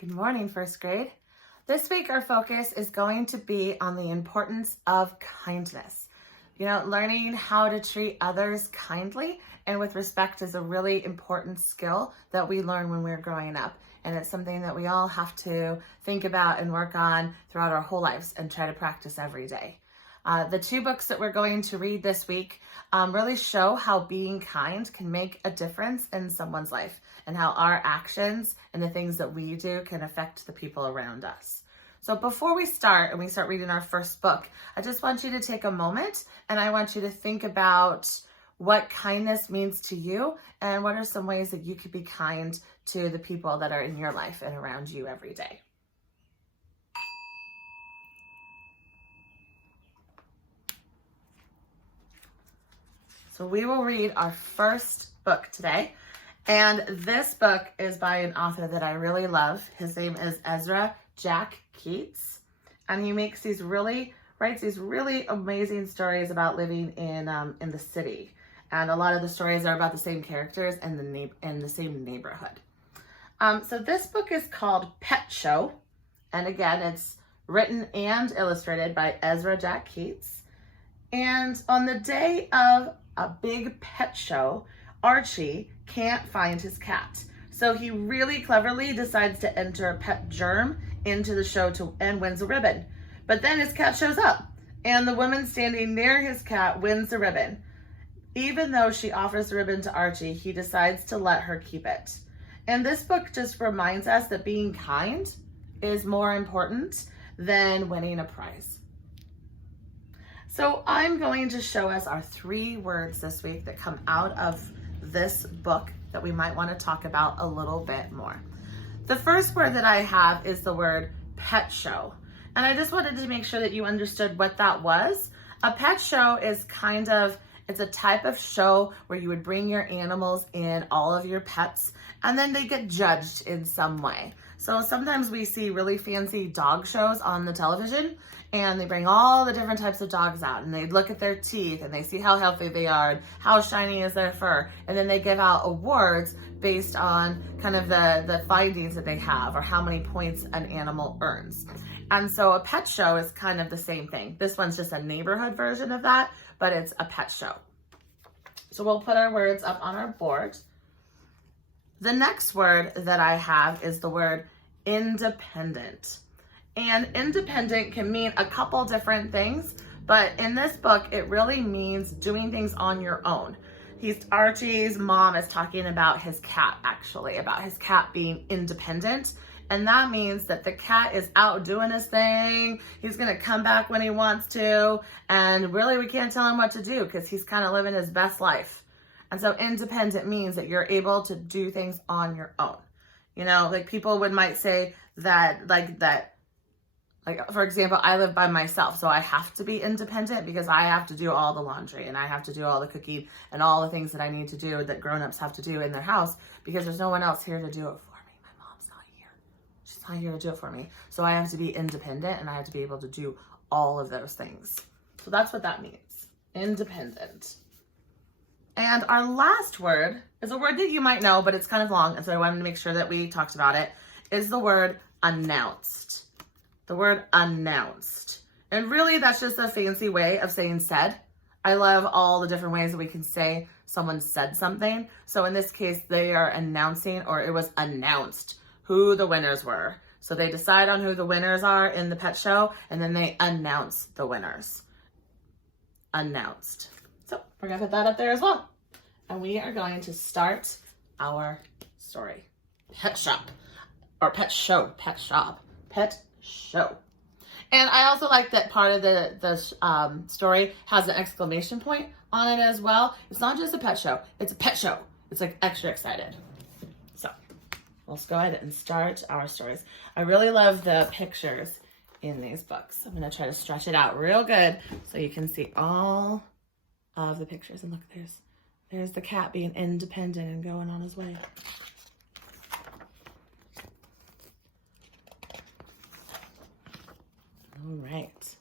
Good morning, first grade. This week, our focus is going to be on the importance of kindness. Learning how to treat others kindly and with respect is a really important skill that we learn when we're growing up. And it's something that we all have to think about and work on throughout our whole lives and try to practice every day. The two books that we're going to read this week really show how being kind can make a difference in someone's life and how our actions and the things that we do can affect the people around us. So before we start reading our first book, I just want you to take a moment and I want you to think about what kindness means to you and what are some ways that you could be kind to the people that are in your life and around you every day. So we will read our first book today. And this book is by an author that I really love. His name is Ezra Jack Keats. And he writes these really amazing stories about living in the city. And a lot of the stories are about the same characters and the same neighborhood. So this book is called Pet Show. And again, it's written and illustrated by Ezra Jack Keats. And on the day of a big pet show, Archie can't find his cat. So he really cleverly decides to enter a pet germ into the show and wins a ribbon. But then his cat shows up and the woman standing near his cat wins the ribbon. Even though she offers the ribbon to Archie, he decides to let her keep it. And this book just reminds us that being kind is more important than winning a prize. So I'm going to show us our 3 words this week that come out of this book that we might want to talk about a little bit more. The first word that I have is the word pet show. And I just wanted to make sure that you understood what that was. A pet show is it's a type of show where you would bring your animals in, all of your pets, and then they get judged in some way. So sometimes we see really fancy dog shows on the television and they bring all the different types of dogs out and they look at their teeth and they see how healthy they are and how shiny is their fur. And then they give out awards based on kind of the findings that they have or how many points an animal earns. And so a pet show is kind of the same thing. This one's just a neighborhood version of that, but it's a pet show. So we'll put our words up on our board. The next word that I have is the word independent. And independent can mean a couple different things, but in this book, it really means doing things on your own. Archie's mom is talking about his cat, about his cat being independent. And that means that the cat is out doing his thing. He's going to come back when he wants to. And really, we can't tell him what to do because he's kind of living his best life. And so independent means that you're able to do things on your own. People might say that, for example, I live by myself, so I have to be independent because I have to do all the laundry and I have to do all the cooking and all the things that I need to do that grown-ups have to do in their house because there's no one else here to do it for me. My mom's not here. She's not here to do it for me. So I have to be independent and I have to be able to do all of those things. So that's what that means, independent. And our last word is a word that you might know, but it's kind of long, and so I wanted to make sure that we talked about it, is the word announced. The word announced. And really, that's just a fancy way of saying said. I love all the different ways that we can say someone said something. So in this case, they are announcing, or it was announced who the winners were. So they decide on who the winners are in the pet show, and then they announce the winners. Announced. So we're going to put that up there as well. And we are going to start our story. Pet shop. Or pet show. Pet shop. Pet show. And I also like that part of the story has an exclamation point on it as well. It's not just a pet show. It's a pet show. It's like extra excited. So let's go ahead and start our stories. I really love the pictures in these books. I'm going to try to stretch it out real good so you can see all of the pictures. And look, there's the cat being independent and going on his way. All right.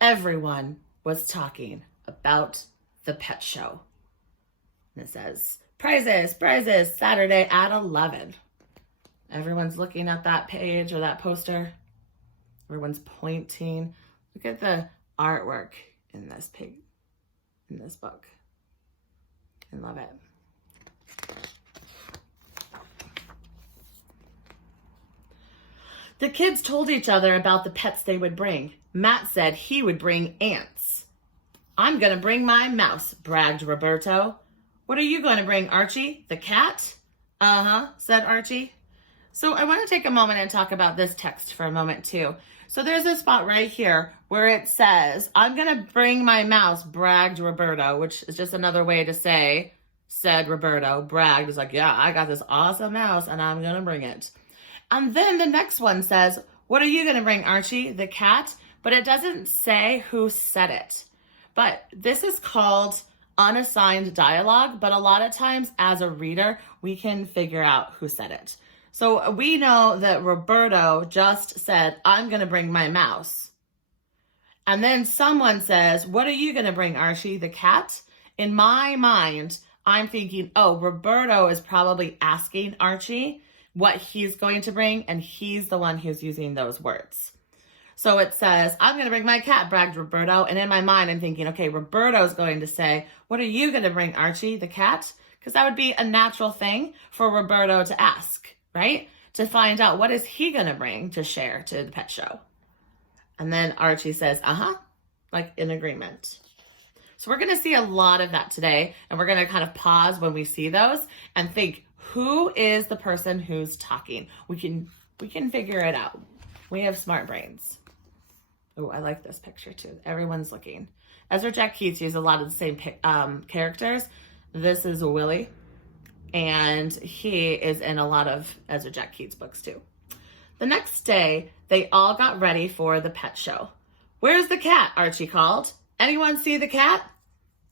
Everyone was talking about the pet show. And it says, prizes, Saturday at 11. Everyone's looking at that page or that poster. Everyone's pointing. Look at the artwork in this book. I love it. The kids told each other about the pets they would bring. Matt said he would bring ants. I'm going to bring my mouse, bragged Roberto. What are you going to bring, Archie? The cat? Uh-huh, said Archie. So I want to take a moment and talk about this text for a moment too. So there's a spot right here where it says, I'm going to bring my mouse, bragged Roberto, which is just another way to say, said Roberto. Bragged is like, yeah, I got this awesome mouse and I'm going to bring it. And then the next one says, what are you going to bring, Archie? The cat? But it doesn't say who said it. But this is called unassigned dialogue, but a lot of times as a reader, we can figure out who said it. So we know that Roberto just said, I'm going to bring my mouse. And then someone says, what are you going to bring, Archie? The cat? In my mind, I'm thinking, oh, Roberto is probably asking Archie what he's going to bring, and he's the one who's using those words. So it says, I'm going to bring my cat, bragged Roberto. And in my mind, I'm thinking, okay, Roberto's going to say, what are you going to bring, Archie? The cat? Because that would be a natural thing for Roberto to ask, right? To find out what is he going to bring to share to the pet show. And then Archie says, uh-huh, like in agreement. So we're going to see a lot of that today. And we're going to kind of pause when we see those and think, who is the person who's talking? We can figure it out. We have smart brains. Oh, I like this picture too. Everyone's looking. Ezra Jack Keats used a lot of the same characters. This is Willie, and he is in a lot of Ezra Jack Keats books too. The next day, they all got ready for the pet show. Where's the cat? Archie called. Anyone see the cat?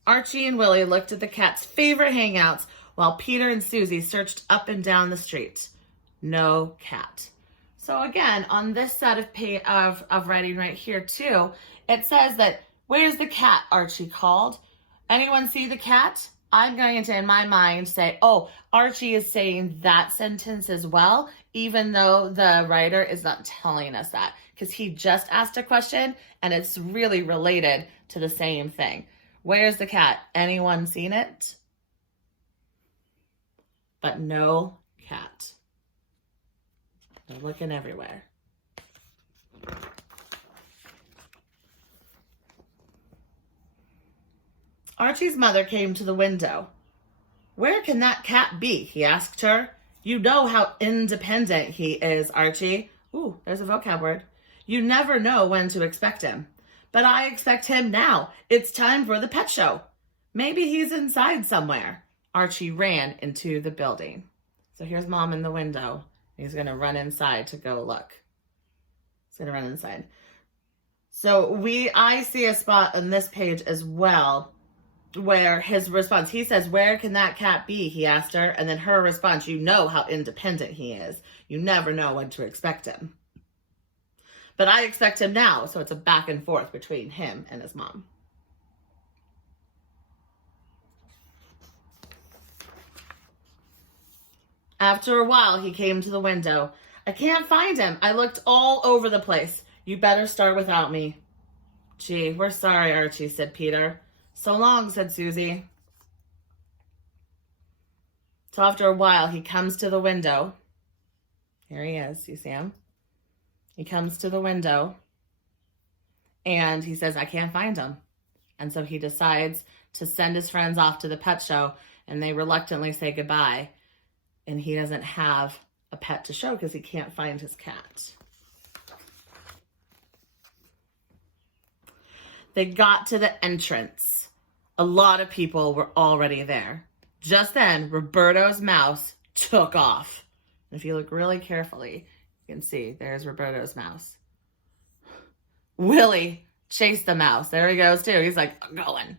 Archie and Willie looked at the cat's favorite hangouts while Peter and Susie searched up and down the street. No cat. So again, on this set of writing right here too, it says that, where's the cat? Archie called. Anyone see the cat? I'm going to, in my mind, say, oh, Archie is saying that sentence as well, even though the writer is not telling us that, because he just asked a question and it's really related to the same thing. Where's the cat? Anyone seen it? But no cat. They're looking everywhere. Archie's mother came to the window. Where can that cat be? He asked her. You know how independent he is, Archie. Ooh, there's a vocab word. You never know when to expect him. But I expect him now. It's time for the pet show. Maybe he's inside somewhere. Archie ran into the building. So here's Mom in the window. He's going to run inside to go look. He's going to run inside. So I see a spot on this page as well where his response, he says, where can that cat be? He asked her. And then her response, you know how independent he is. You never know when to expect him. But I expect him now. So it's a back and forth between him and his mom. After a while, he came to the window. I can't find him. I looked all over the place. You better start without me. Gee, we're sorry, Archie, said Peter. So long, said Susie. So after a while, he comes to the window. Here he is. You see him? He comes to the window and he says, I can't find him. And so he decides to send his friends off to the pet show, and they reluctantly say goodbye. And he doesn't have a pet to show because he can't find his cat. They got to the entrance. A lot of people were already there. Just then, Roberto's mouse took off. And if you look really carefully, you can see there's Roberto's mouse. Willie chased the mouse. There he goes too. He's like, I'm going.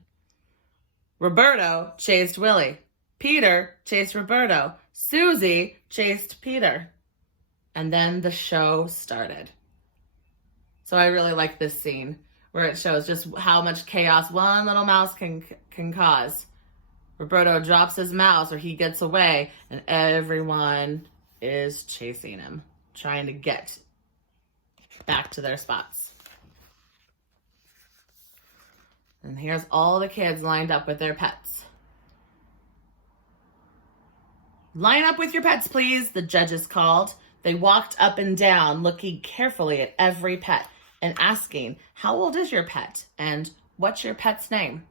Roberto chased Willie. Peter chased Roberto. Susie chased Peter. And then the show started. So I really like this scene where it shows just how much chaos one little mouse can cause. Roberto drops his mouse or he gets away and everyone is chasing him, trying to get back to their spots. And here's all the kids lined up with their pets. Line up with your pets, please, the judges called. They walked up and down, looking carefully at every pet and asking, how old is your pet? And what's your pet's name?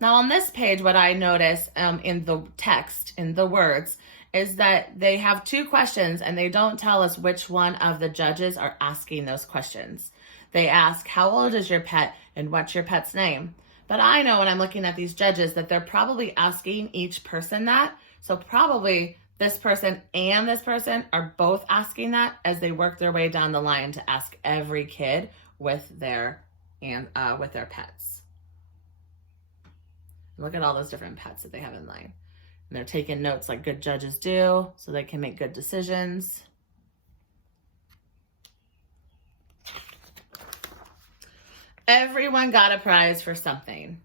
Now on this page, what I notice in the text, in the words, is that they have two questions and they don't tell us which one of the judges are asking those questions. They ask, how old is your pet and what's your pet's name? But I know when I'm looking at these judges that they're probably asking each person that. So probably this person and this person are both asking that as they work their way down the line to ask every kid with their pets. Look at all those different pets that they have in line. And they're taking notes like good judges do so they can make good decisions. Everyone got a prize for something.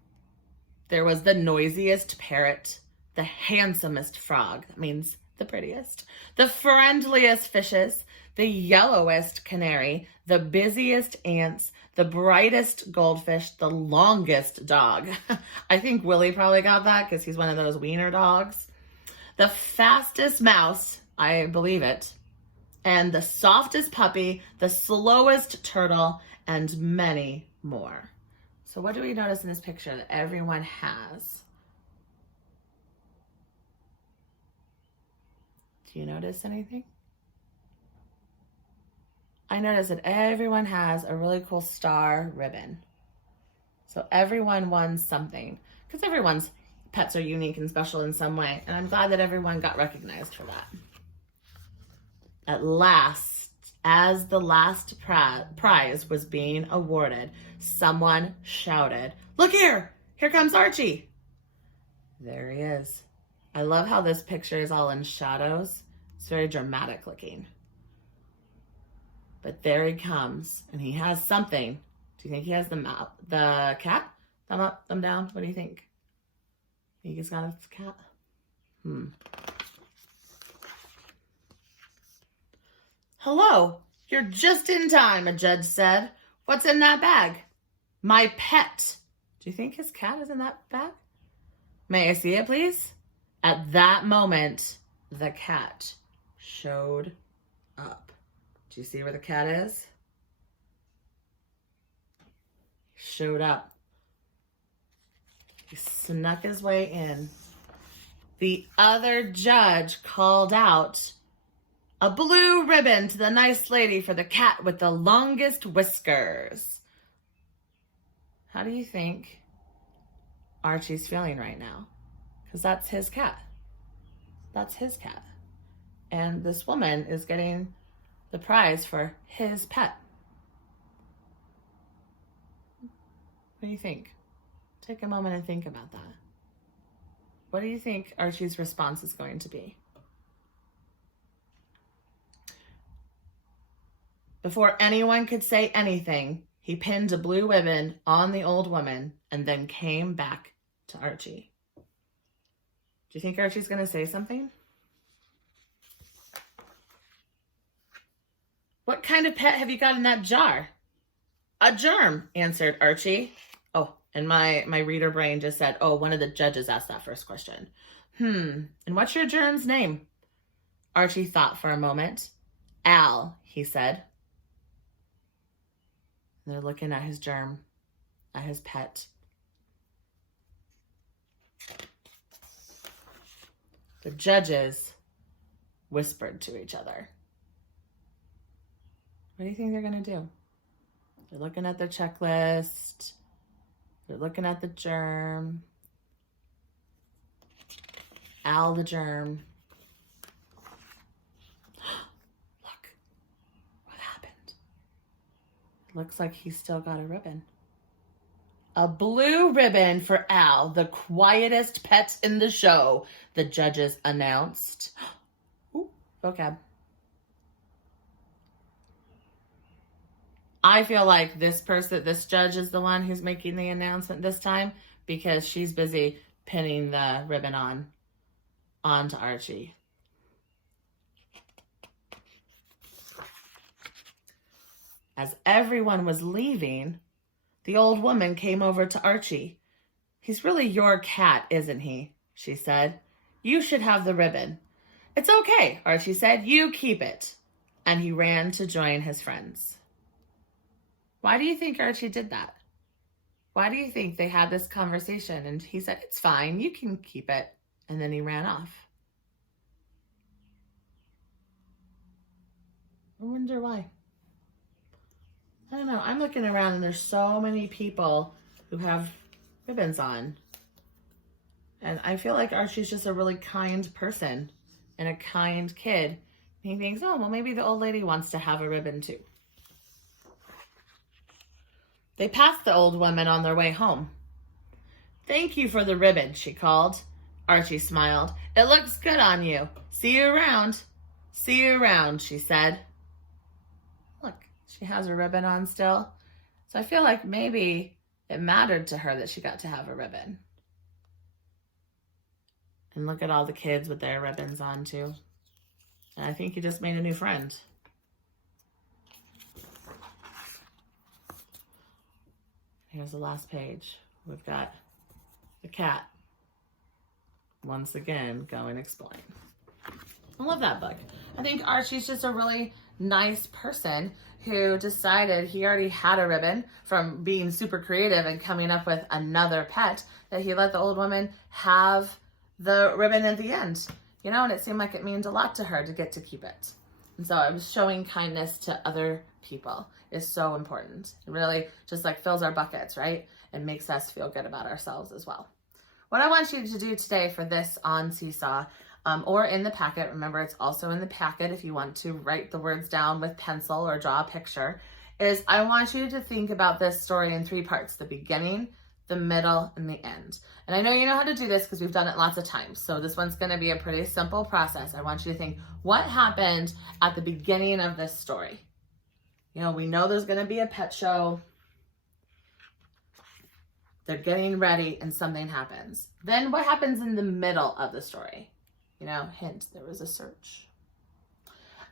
There was the noisiest parrot, the handsomest frog, that means the prettiest, the friendliest fishes, the yellowest canary, the busiest ants, the brightest goldfish, the longest dog. I think Willie probably got that because he's one of those wiener dogs. The fastest mouse, I believe it, and the softest puppy, the slowest turtle, and many more. So what do we notice in this picture that everyone has? Do you notice anything? I noticed that everyone has a really cool star ribbon. So everyone won something because everyone's pets are unique and special in some way. And I'm glad that everyone got recognized for that. At last, as the last prize was being awarded, someone shouted, "Look here! Here comes Archie!" There he is. I love how this picture is all in shadows. It's very dramatic looking. But there he comes, and he has something. Do you think he has the cat? Thumb up, thumb down. What do you think? Think he's got his cat? Hello, you're just in time, a judge said. What's in that bag? My pet. Do you think his cat is in that bag? May I see it, please? At that moment, the cat showed up. Do you see where the cat is? Showed up. He snuck his way in. The other judge called out, "A blue ribbon to the nice lady for the cat with the longest whiskers." How do you think Archie's feeling right now? Because that's his cat. That's his cat. And this woman is getting the prize for his pet. What do you think? Take a moment and think about that. What do you think Archie's response is going to be? Before anyone could say anything, he pinned a blue ribbon on the old woman and then came back to Archie. Do you think Archie's going to say something? What kind of pet have you got in that jar? A germ, answered Archie. Oh, and my reader brain just said, oh, one of the judges asked that first question. And what's your germ's name? Archie thought for a moment. Al, he said. They're looking at his germ, at his pet. The judges whispered to each other. What do you think they're going to do? They're looking at their checklist. They're looking at the germ. Al the germ. Look. What happened? It looks like he's still got a ribbon. A blue ribbon for Al, the quietest pet in the show, the judges announced. Ooh, vocab. I feel like this judge is the one who's making the announcement this time because she's busy pinning the ribbon onto Archie. As everyone was leaving, the old woman came over to Archie. "He's really your cat, isn't he?" she said. "You should have the ribbon." "It's okay," Archie said. "You keep it." And he ran to join his friends. Why do you think Archie did that? Why do you think they had this conversation and he said, "It's fine, you can keep it," and then he ran off? I wonder why. I don't know. I'm looking around and there's so many people who have ribbons on. And I feel like Archie's just a really kind person and a kind kid. He thinks, oh, well, maybe the old lady wants to have a ribbon too. They passed the old woman on their way home. "Thank you for the ribbon," she called. Archie smiled. "It looks good on you. See you around." "See you around," she said. Look, she has a ribbon on still. So I feel like maybe it mattered to her that she got to have a ribbon. And look at all the kids with their ribbons on too. And I think you just made a new friend. Here's the last page. We've got the cat. Once again, go and explain. I love that book. I think Archie's just a really nice person who decided he already had a ribbon from being super creative and coming up with another pet, that he let the old woman have the ribbon at the end, you know, and it seemed like it means a lot to her to get to keep it. And so I was showing kindness to other people is so important. It really just like fills our buckets, right? And makes us feel good about ourselves as well. What I want you to do today for this on Seesaw, or in the packet, remember it's also in the packet if you want to write the words down with pencil or draw a picture, is I want you to think about this story in 3 parts: the beginning, the middle, and the end. And I know you know how to do this because we've done it lots of times. So this one's going to be a pretty simple process. I want you to think, what happened at the beginning of this story? You know, we know there's going to be a pet show. They're getting ready and something happens. Then what happens in the middle of the story? You know, hint, there was a search.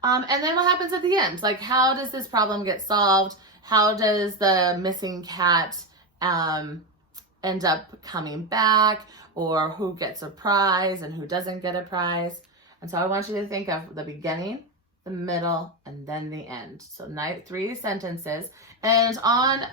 And then what happens at the end? Like, how does this problem get solved? How does the missing cat end up coming back? Or who gets a prize and who doesn't get a prize? And so I want you to think of the beginning, the middle, and then the end. So 3 sentences. And on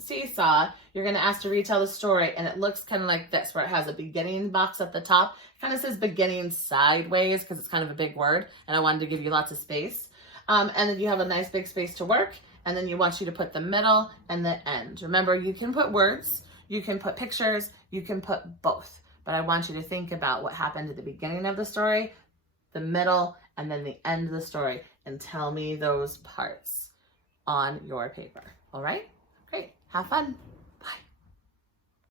Seesaw, you're going to ask to retell the story, and it looks kind of like this, where it has a beginning box at the top. It kind of says beginning sideways because it's kind of a big word, and I wanted to give you lots of space. And then you have a nice big space to work, and then you want you to put the middle and the end. Remember, you can put words, you can put pictures, you can put both. But I want you to think about what happened at the beginning of the story, the middle, and then the end of the story, and tell me those parts on your paper. All right? Great. Have fun.